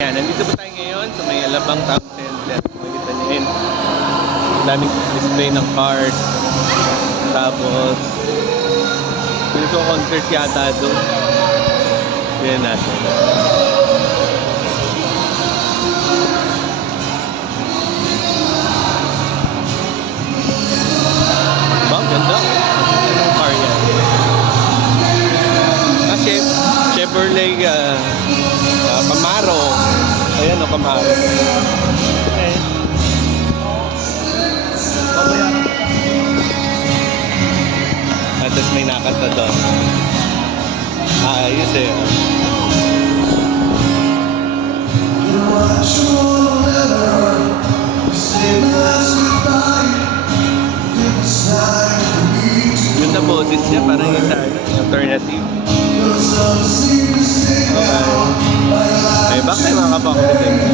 Yan, nandito pa tayo ngayon sa may Alabang Town Center. Makikita niyo yun. Ang daming display ng cars. Tapos, pili ko concert yata doon. Yan natin. Ba, ganda. Anong car yan? Kasi, Chevrolet Camaro. Ayan o, Camaro. Okay. At tapos may nakanta doon. Ayos eh. Yun na boses niya, parang isa alternative. Okay. Ay, bakit mga kapakulit eh?